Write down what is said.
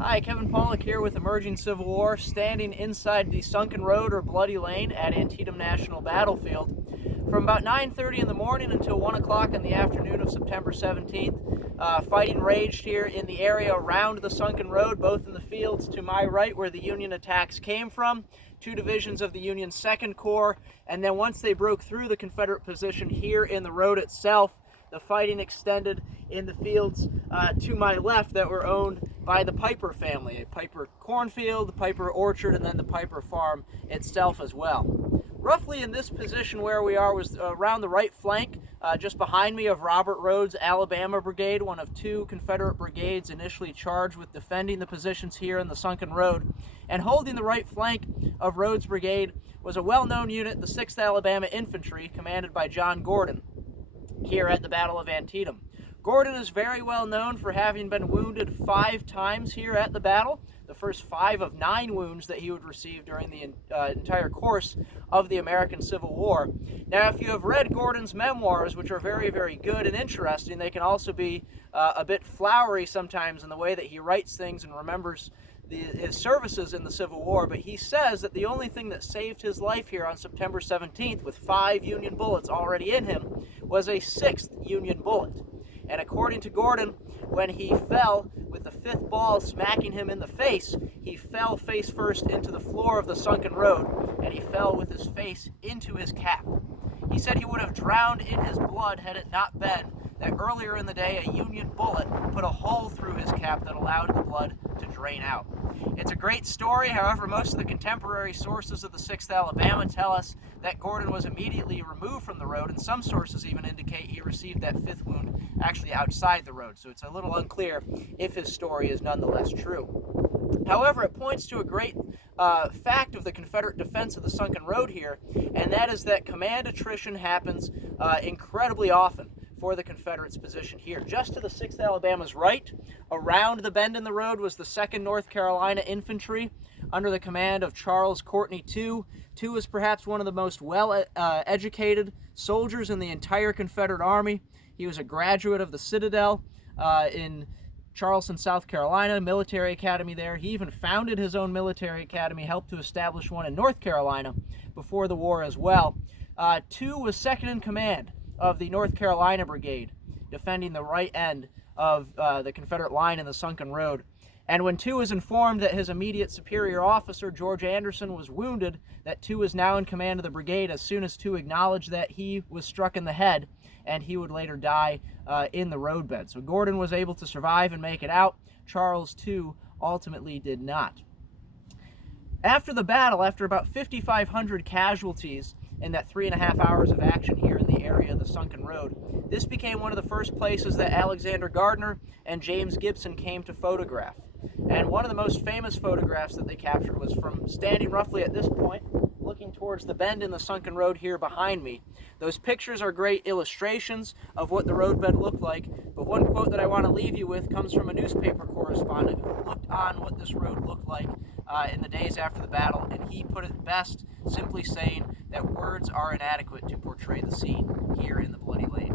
Hi, Kevin Pawlak here with Emerging Civil War, standing inside the sunken road or bloody lane at Antietam National Battlefield. From about 9:30 in the morning until 1 o'clock in the afternoon of September 17th, fighting raged here in the area around the sunken road, both in the fields to my right where the Union attacks came from, two divisions of the Union's 2nd Corps, and then once they broke through the Confederate position here in the road itself, the fighting extended in the fields to my left that were owned by the Piper family, a Piper cornfield, the Piper orchard, and then the Piper farm itself as well. Roughly in this position where we are was around the right flank, just behind me of Robert Rhodes' Alabama Brigade, one of two Confederate brigades initially charged with defending the positions here in the sunken road. And holding the right flank of Rhodes' brigade was a well-known unit, the 6th Alabama Infantry, commanded by John Gordon, here at the Battle of Antietam. Gordon is very well known for having been wounded 5 times here at the battle, the first 5 of 9 wounds that he would receive during the entire course of the American Civil War. Now, if you have read Gordon's memoirs, which are very, very good and interesting, they can also be a bit flowery sometimes in the way that he writes things and remembers his services in the Civil War, but he says that the only thing that saved his life here on September 17th, with 5 Union bullets already in him, was a 6th Union bullet. And according to Gordon, when he fell with the 5th ball smacking him in the face, he fell face first into the floor of the sunken road, and he fell with his face into his cap. He said he would have drowned in his blood had it not been that earlier in the day a Union bullet put a hole through his cap that allowed the blood to drain out. It's a great story. However, most of the contemporary sources of the 6th Alabama tell us that Gordon was immediately removed from the road, and some sources even indicate he received that 5th wound actually outside the road, so it's a little unclear if his story is nonetheless true. However, it points to a great fact of the Confederate defense of the sunken road here, and that is that command attrition happens incredibly often for the Confederates' position here. Just to the 6th Alabama's right, around the bend in the road, was the 2nd North Carolina Infantry under the command of Charles Courtney II. II was perhaps one of the most well-educated soldiers in the entire Confederate Army. He was a graduate of the Citadel in Charleston, South Carolina, military academy there. He even founded his own military academy, helped to establish one in North Carolina before the war as well. II was second in command of the North Carolina Brigade, defending the right end of the Confederate line in the sunken road. And when II was informed that his immediate superior officer, George Anderson, was wounded, that II was now in command of the brigade as soon as II acknowledged that he was struck in the head, and he would later die in the roadbed. So Gordon was able to survive and make it out. Charles II ultimately did not. After the battle, after about 5,500 casualties in that 3.5 hours of action here in the area of the sunken road, this became one of the first places that Alexander Gardner and James Gibson came to photograph. And one of the most famous photographs that they captured was from standing roughly at this point, looking towards the bend in the sunken road here behind me. Those pictures are great illustrations of what the roadbed looked like, but one quote that I want to leave you with comes from a newspaper correspondent who looked on what this road looked like in the days after the battle, and he put it best, simply saying that words are inadequate to portray the scene here in the Bloody Lane.